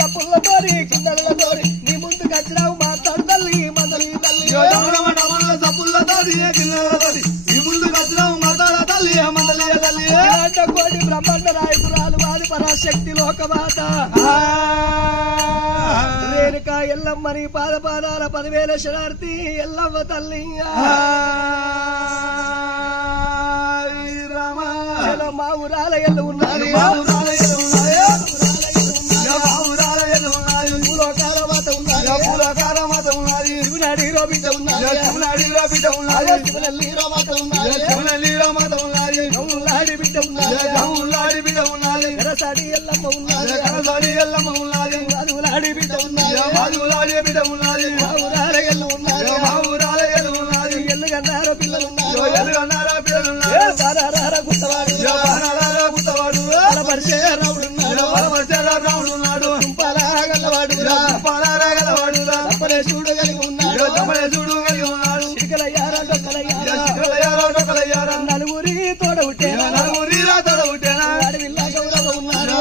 సప్పుల్లతోని కిందలతోని నీ ముందుకు వచ్చినావు మాట్లాడు తల్లి మందలి తల్లి సప్పుల్లతోని కిందలతోని నీ ముందుకు వచ్చినావు మాట్లాడ తల్లి మందలి తల్లి కోటి బ్రహ్మాండ నాయకురాలు వారి పరాశక్తి లోకమాత రేణుకా ఎల్లమ్మని పాదపాదాల 10,000 శరార్థి ఎల్లమ్మ తల్లి మా ఊరాల ఎల్లు ఉన్నారు ఎల్లుగన్నారో పిల్లలు రాముడు ఉన్నాడు చూడు కలిగి ఉన్నాడు నలుగురి తోడవుట్టేనా అడవిల్లా గౌరవం ఉన్నాడు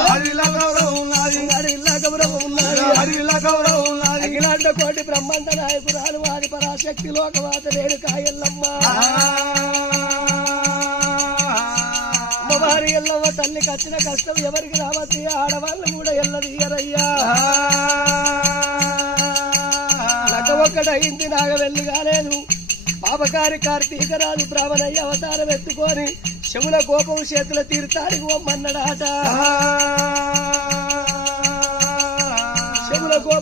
అఖిలాండ కోటి బ్రహ్మాండ నాయకురాలు వారి పరాశక్తి లోకవాత రేణుకా ఎల్లమ్మ వారి ఎల్లమ్మ తల్లికి వచ్చిన కష్టం ఎవరికి రావద్దు ఆడవాళ్ళు కూడా ఎల్లదీయరయ్యా ఒక్కడయింది నాగవెల్లి కాలేదు పాపకారి కార్తీకరాజు బ్రాహ్మణయ్య అవతారం ఎత్తుకొని శముల కోపం చేతుల తీర్థానికి పొమ్మన్నాడట శముల కోపం